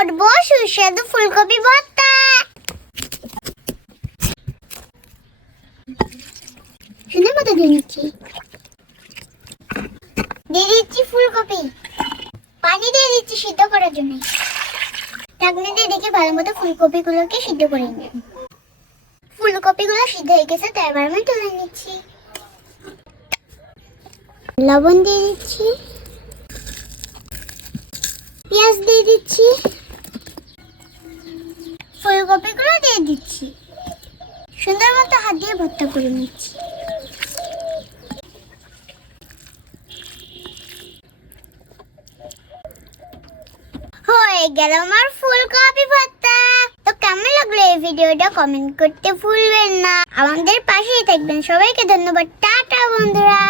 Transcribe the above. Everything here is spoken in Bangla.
সুস্বাদু ফুলকপি ভর্তা। সুন্দর মতো দিয়ে নিচ্ছি। দিয়ে দিচ্ছি ফুলকপি। পানি দিয়ে দিচ্ছি সিদ্ধ করার জন্য। ঢাকনি দিয়ে ভালো মতো ফুলকপিগুলোকে সিদ্ধ করে নিন ফুলকপিগুলো সিদ্ধ হয়ে গেছে তাই এবার আমি তুলে নিচ্ছি। লবণ দিয়ে দিচ্ছি। পেঁয়াজ দিয়ে দিচ্ছি। দিচ্ছি। সুন্দর মতো হাত দিয়ে ভর্তা করে নিচ্ছি। হয়ে গেল আমার ফুলকপি ভর্তা। তো কেমন লাগল এই ভিডিওটা কমেন্ট করতে ভুলবেন না। আমাদের পাশেই থাকবেন। সবাইকে ধন্যবাদ। টাটা বন্ধুরা।